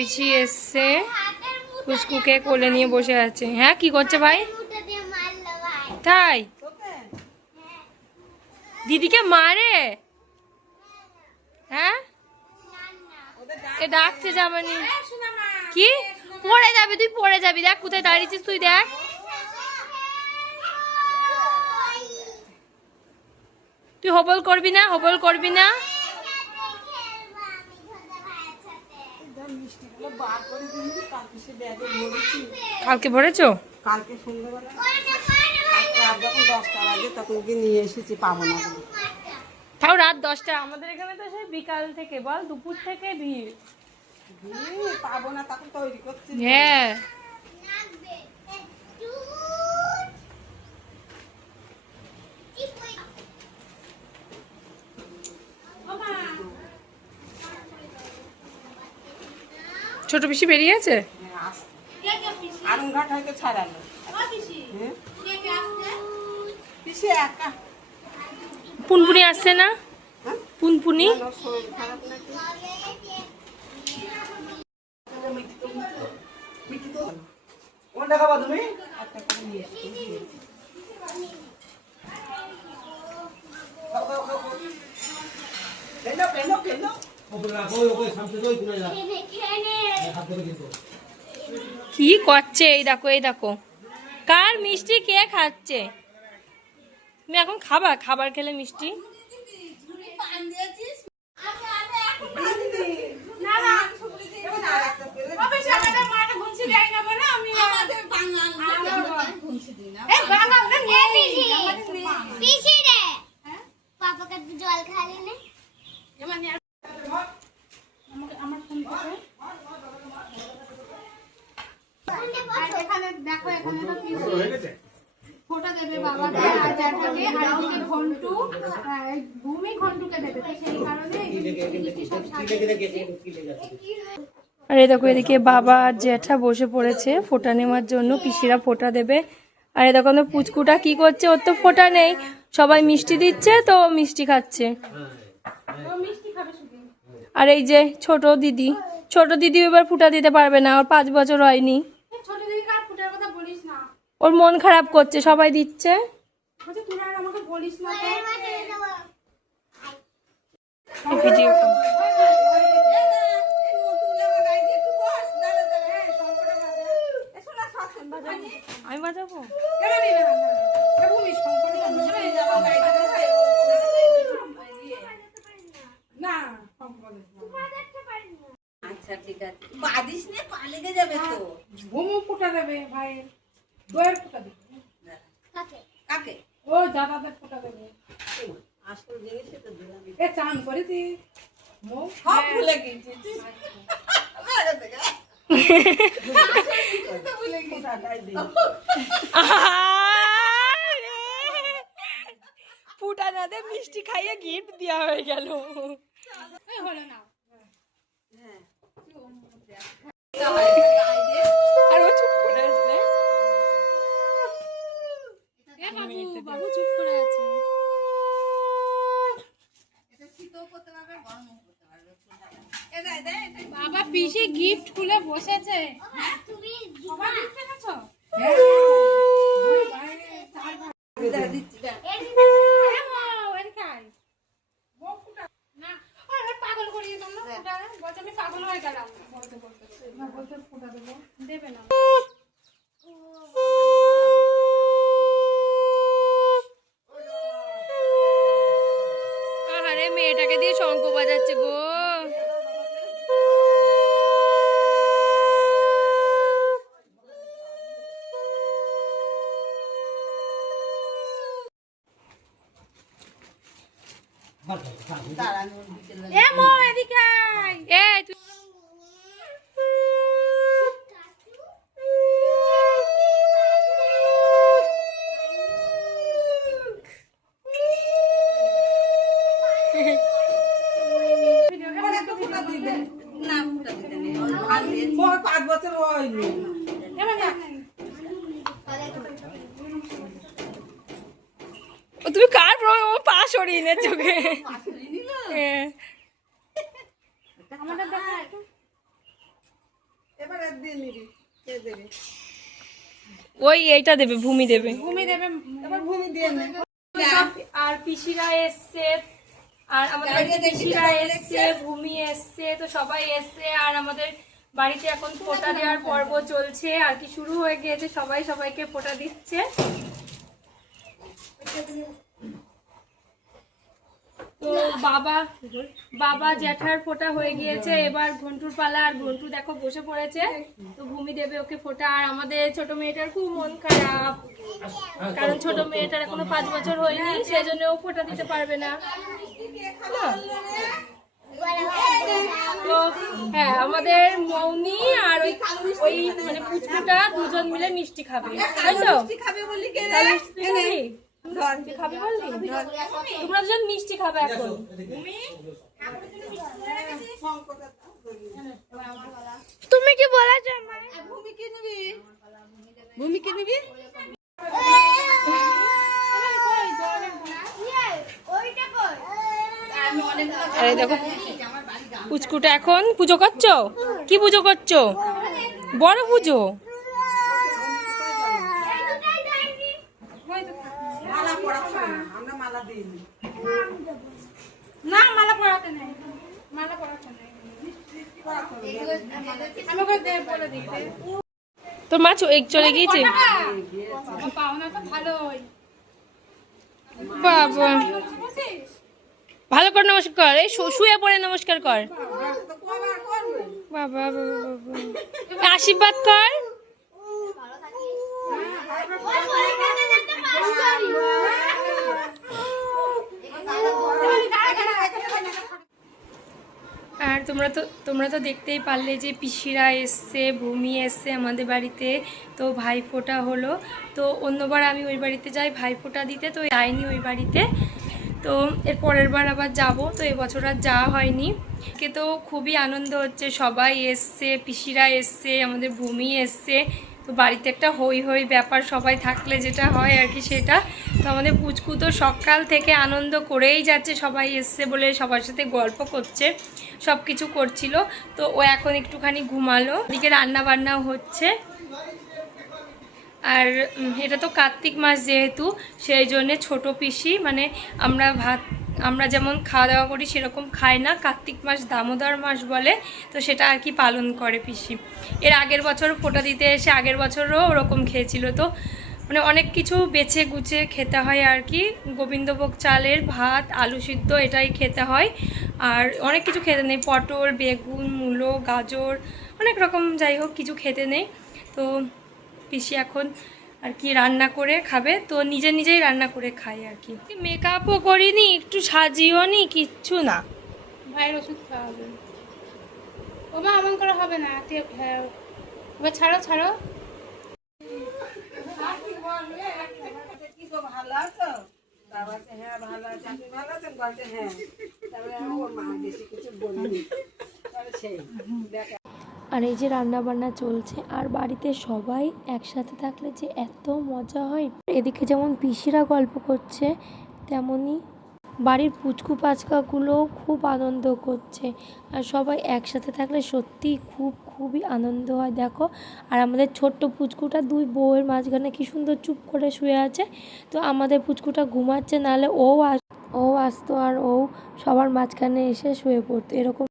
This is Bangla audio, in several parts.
পিছি এসছে। পুচকুকে কোলে নিয়ে বসে আছে। হ্যাঁ কি করছে ভাই? তাই? দিদিকে মারে? হ্যাঁ? এ ডাকতে যাবানি কি? পড়ে যাবি তুই, পড়ে যাবি। দেখ কোথায় দাঁড়িয়েছিস তুই, দেখ। তুই হবল করবি না, হবল করবি না। মিষ্টিগুলো বার করে দিবি তারপর সে ব্যাগে ভরেছি। কালকে ভরেছো? কালকে সন্ধ্যাবেলা। রাত যখন দশটা বাজে তখন গিয়ে নিয়ে এসেছি পাবো না তাও রাত দশটা। আমাদের এখানে তো সেই বিকাল থেকে বল দুপুর থেকে ভিড়। ভিড় পাবো না তখন তৈরি করছি হ্যাঁ। ছোট পিসি বেরিয়েছে আসছে। আরুনঘাট হয়তো ছাড়ালো? পিসে একা পুনপুনি আসছে না হ্যাঁ? পুনপুনি কোনটা খাবা তুমি একটা করে নিয়ে এসেছি খাও খাও খাও কেন কেন কেন ওপরে রাখো ওকে সামনে দই করে দাও হাত ধরে কিন্তু কি করছে? এই দেখো এই দেখো। কার মিষ্টি কে খাচ্ছে? তুমি এখন খাবা খাবার খেলে মিষ্টি? পাপাকে জল খালি না এখানে দেখো এখানে তো কি ফোটা দেবে বাবাকে আর জ্যাঠাকে আর এদিকে ঘন্টু আহ, এই ভূমি ঘন্টুকে দেবে সেই কারণে এই মিষ্টি সব সাজিয়ে আর এই দেখো এদিকে বাবা আর জ্যাঠা বসে পড়েছে ফোঁটা নেওয়ার জন্য পিসিরা ফোঁটা দেবে। আর এ দেখো পুচকুটা কি করছে ওর তো ফোঁটা নেই। সবাই মিষ্টি দিচ্ছে তো ও মিষ্টি খাচ্ছে। আর এই যে ছোট দিদি ছোট দিদি এবার ফুটা দিতে পারবে না ওর পাঁচ বছর হয়নি। ছোট দিদিকে আর ফুটার কথা বলিস না। ওর মন খারাপ করছে সবাই দিচ্ছে। বলিস না ভিডিও আমি বাজাবো? আচ্ছা ঠিক আছে। বাদিস নে পা লেগে যাবে তো। ভূমু ফুটা দেবে ভাই। দইয়ের ফুটা দেবে ও দাদাদের ফুটা দেবে। আসল জিনিসে তো দিলাম। এ চান করেছি। মৌ সব ভুলে গেছি টাকাই ফুটা না দে মিষ্টি খাইয়ে গিফট দেওয়া হয়ে গেল। হলো না। আর ও চুপ করে আছে রে। এ বাবু চুপ করে আছে। বাবা পিসি গিফট খুলে বসেছে। তুমি সবাই গিফট এনেছো পাগল করিয়ে দাও না ফুটা বলছে আমি পাগল হয়ে গেলাম বলতে বলতে না বলতে ফুটা দেবো দেবে না আহারে মেয়েটাকে দিয়ে শঙ্খ বাজাচ্ছে গো এ মো, এদিকে। এ পাঁচ বছর হয়নি তুমি কার প্রবলেম ও পা সরিয়ে নে চোখে হ্যাঁ। আমাদের দেখা একটু দিয়ে নিবি কে দেবে? ওই এইটা দেবে ভূমি দেবে। ভূমি দেবে। এবার ভূমি দিয়ে নে। আর পিসিরা এসছে আর আমাদের পিসিরা এসছে ভূমি এসছে তো সবাই এসছে আর আমাদের বাড়িতে এখন ফোঁটা দেওয়ার পর্ব চলছে আর কি শুরু হয়ে গিয়েছে সবাই সবাইকে ফোঁটা দিচ্ছে। তো বাবা বাবা জ্যাঠার ফোঁটা হয়ে গিয়েছে। এবার ঘন্টুর পালা আর ঘন্টু দেখো বসে পড়েছে। তো ভূমি দেবে ওকে ফোঁটা। আর আমাদের ছোট মেয়েটার খুব মন খারাপ। কারণ ছোট মেয়েটার এখনও পাঁচ বছর হয়নি সেজন্য ও ফোটা দিতে পারবে না? তো হ্যাঁ আমাদের মৌনি আর ওই ওই মানে পুচকুটা দুজন মিলে মিষ্টি খাবে। তাই তো? বলি মিষ্টি খাবি? তুই খাবি বললি? তোমরা দুজন মিষ্টি খাবে এখন। তুমি? কি বলেছ ভূমি কি নিবি? ভূমি কি নিবি? আরে দেখো পুচকুটা এখন পুজো করছ? কি পুজো করছ? বড় পুজো মালা পড়াচ্ছ না আমরা মালা দিইনি না মালা পরাতে নেই মালা পরাতে নেই আমি ওকে দে বলে দিই দে। তোর মা চলে গিয়েছে? ভালো করে নমস্কার কর। এই শুয়ে পড়ে নমস্কার কর। বাবা বাবা আশীর্বাদ কর। আর তোমরা তো তোমরা তো দেখতেই পারলে যে পিসিরা এসছে, ভূমি এসছে আমাদের বাড়িতে। তো ভাইফোঁটা হলো। তো অন্যবার আমি ওই বাড়িতে যাই, ভাইফোঁটা দিতে, তো যাইনি ওই বাড়িতে। তো এর পরের বার আবার যাব। তো এবছর আর যাওয়া হয়নি। কে তো খুবই আনন্দ হচ্ছে। সবাই এসছে, পিসিরা এসছে, আমাদের ভূমি এসছে। তো বাড়িতে একটা হই হই ব্যাপার সবাই থাকলে যেটা হয় আর কি সেটা। তো আমাদের পুচকু তো সকাল থেকে আনন্দ করেই যাচ্ছে, সবাই এসছে বলে সবার সাথে গল্প করছে সব কিছু করছিল। তো ও এখন একটুখানি ঘুমালো, এদিকে রান্না বান্নাও হচ্ছে। আর এটা তো কার্তিক মাস যেহেতু, সেই জন্যে ছোটো পিসি মানে আমরা ভাত আমরা যেমন খাওয়া দাওয়া করি, সেরকম খায় না। কার্তিক মাস দামোদর মাস বলে, তো সেটা আর কি পালন করে পিসি। এর আগের বছর ফোঁটা দিতে এসে আগের বছরও ওরকম খেয়েছিল। তো মানে অনেক কিছু বেছে গুছে খেতে হয় আর কি। গোবিন্দভোগ চালের ভাত, আলু সিদ্ধ এটাই খেতে হয়। আর অনেক কিছু খেতে নেই। পটল, বেগুন, মূলো, গাজর, অনেক রকম যাই হোক কিছু খেতে নেই। তো পিসি এখন আর কি রান্না করে খাবে তো নিজে নিজেই রান্না করে খাই আর কি। মেকআপও করিনি একটু সাজিও নি কিচ্ছু না। ভাইয়ের ওষুধ খাওয়াবে। ও মা এমন করে হবে না হ্যাঁ এবার ছাড়ো ছাড়ো। কি ভালো আছো বাবা হ্যাঁ ভালো আছে আপনি ভালো আছেন বলছে হ্যাঁ তারপরে আমি ওর মা বেশি কিছু বলিনি। সেই দেখ আর এই যে রান্না বান্না চলছে, আর বাড়িতে সবাই একসাথে থাকলে যে এত মজা হয়। এদিকে যেমন পিসিরা গল্প করছে, তেমনি বাড়ির পুচকু পাচকাগুলো খুব আনন্দ করছে। আর সবাই একসাথে থাকলে সত্যিই খুব, খুবই আনন্দ হয়। দেখো, আর আমাদের ছোট্ট পুচকুটা দুই বউয়ের মাঝখানে কি সুন্দর চুপ করে শুয়ে আছে। তো আমাদের পুচকুটা ঘুমাচ্ছে, নাহলে ও আস, ও আসতো আর ও সবার মাঝখানে এসে শুয়ে পড়তো। এরকম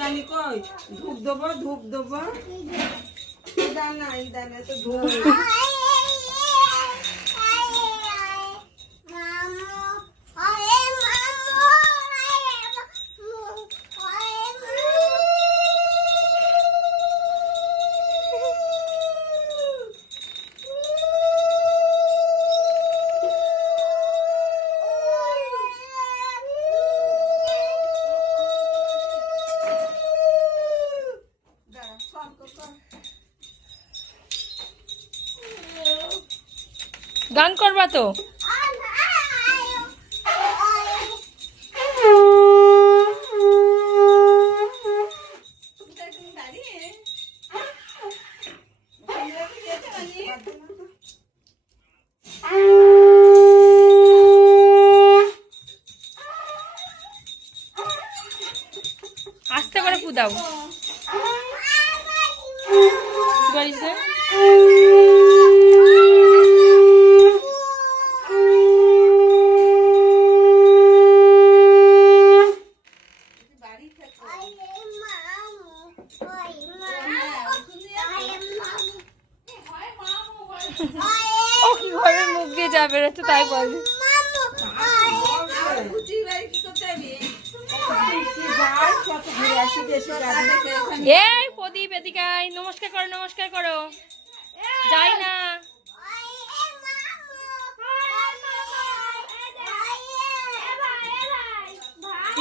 ধূপদানি কই ধূপ দেবো ধূপ দেবো দানা এই দানা তো ধূপ গান করবা তো? এই প্রদীপ এদিকে নমস্কার করো নমস্কার করো। যাই না।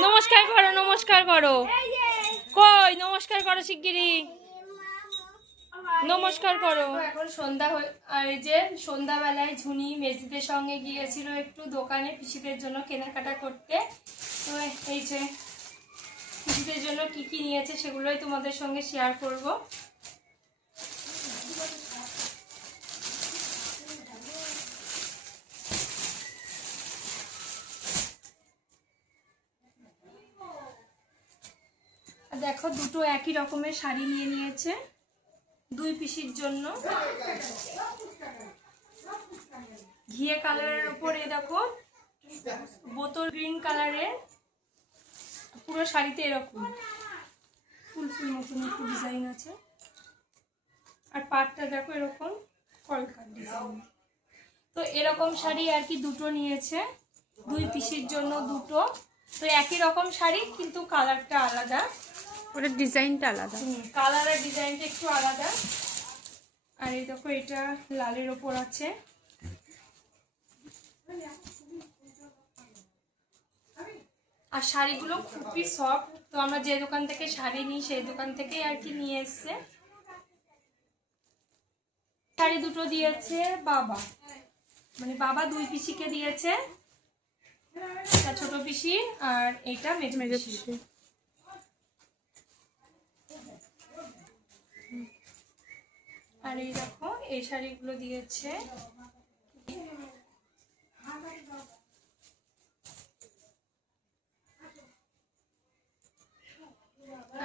নমস্কার করো নমস্কার করো। কই, নমস্কার করো শিগগিরি নমস্কার করো। এখন সন্ধ্যা আর যে সন্ধ্যাবেলায় ঝুনি মেজিদের সঙ্গে গিয়েছিল একটু দোকানে পিসিদের জন্য কেনাকাটা করতে। তো এই যে পিসিদের জন্য কি কি নিয়েছে সেগুলোই তোমাদের সঙ্গে শেয়ার করব। দেখো দুটো একই রকমের শাড়ি নিয়ে নিয়েছে। দুই পিসির জন্য। ঘিয়ে কালারের উপরে দেখো, বোতল গ্রিন কালারের পুরো শাড়িতে এরকম। ফুল ফুল মতন একটু ডিজাইন আছে। আর পাটটা দেখো এরকম কলকার ডিজাইন তো এরকম শাড়ি আর কি দুটো নিয়েছে। দুই পিসির জন্য দুটো। তো একই রকম শাড়ি, কিন্তু কালারটা আলাদা। ওটার ডিজাইনটা আলাদা। কালার আর ডিজাইনটা একটু আলাদা। আর এই দেখো এটা লালের ওপর আছে। আর শাড়িগুলো খুবই সফট তো আমরা যে দোকান থেকে শাড়ি নিই সেই দোকান থেকেই আর কি নিয়ে এসছে। শাড়ি দুটো দিয়েছে বাবা। মানে বাবা দুই পিসিকে দিয়েছে। ছোট পিসি আর এটা মেজ মেজো পিসি। আর এই দেখো এই শাড়িগুলো দিয়েছে।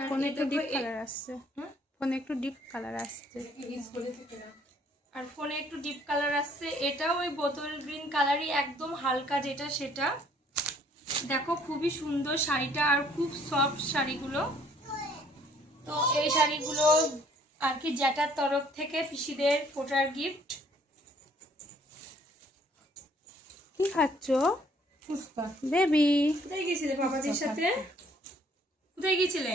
ফোনে একটু ডিপ কালার আসছে। ফোনে একটু ডিপ কালার আসছে। আর ফোনে একটু ডিপ কালার আসছে। এটাও ওই বোতল গ্রিন কালারই একদম হালকা যেটা সেটা। দেখো খুবই সুন্দর শাড়িটা আর খুব সফট শাড়িগুলো। তো এই শাড়িগুলো আর কি জ্যাটার তরফ থেকে পিসিদের ফোটার গিফট কি খাচ্ছ? বেবি। কোথায় গিয়েছিলে বাবাজির সাথে? কোথায় গিয়েছিলে?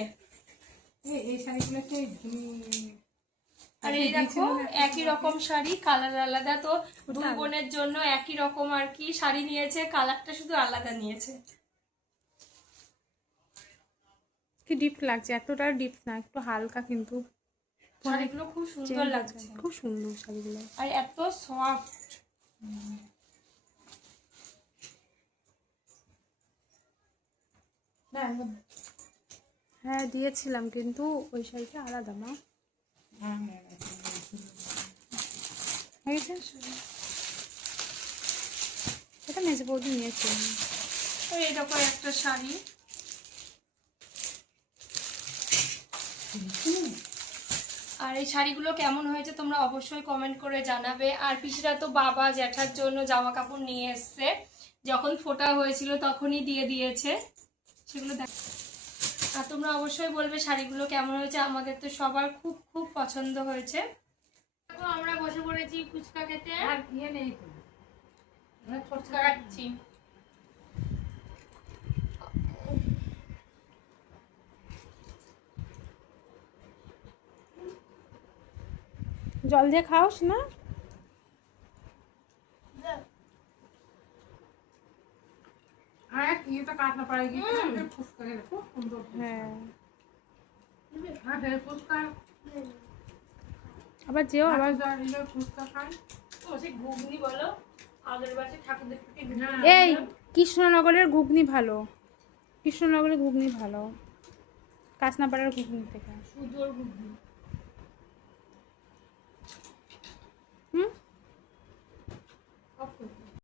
আর এই দেখো একই রকম শাড়ি কালার আলাদা তো। দুই বোনের জন্য একই রকম আর কি শাড়ি নিয়েছে কালারটা শুধু আলাদা নিয়েছে। কি ডিপ লাগছে এতটা ডিপ না একটু হালকা কিন্তু। শাড়িগুলো খুব সুন্দর লাগছে। খুব সুন্দর শাড়িগুলো। আর এত সফট হ্যাঁ দিয়েছিলাম কিন্তু ওই শাড়িটা আলাদা মা। এটা মেজে বৌদি নিয়েছে। একটা শাড়ি। আর এই শাড়িগুলো কেমন হয়েছে তোমরা অবশ্যই কমেন্ট করে জানাবে। আর পিসিরা তো বাবা জ্যাঠার জন্য জামা কাপড় নিয়ে এসছে। যখন ফোটা হয়েছিল তখনই দিয়ে দিয়েছে। সেগুলো দেখ আর তোমরা অবশ্যই বলবে শাড়িগুলো কেমন হয়েছে। আমাদের তো সবার খুব খুব পছন্দ হয়েছে। তো আমরা বসে পড়েছি ফুচকা খেতে। আর ইয়ে নেই ফুচকা খাচ্ছি। জল দিয়ে খাওস না? হ্যাঁ। আবার যেও আবার এই কৃষ্ণনগরের ঘুগনি ভালো। কৃষ্ণনগরের ঘুগনি ভালো। কাসনাপাড়ার ঘুগনি থেকে। ঘুগনি।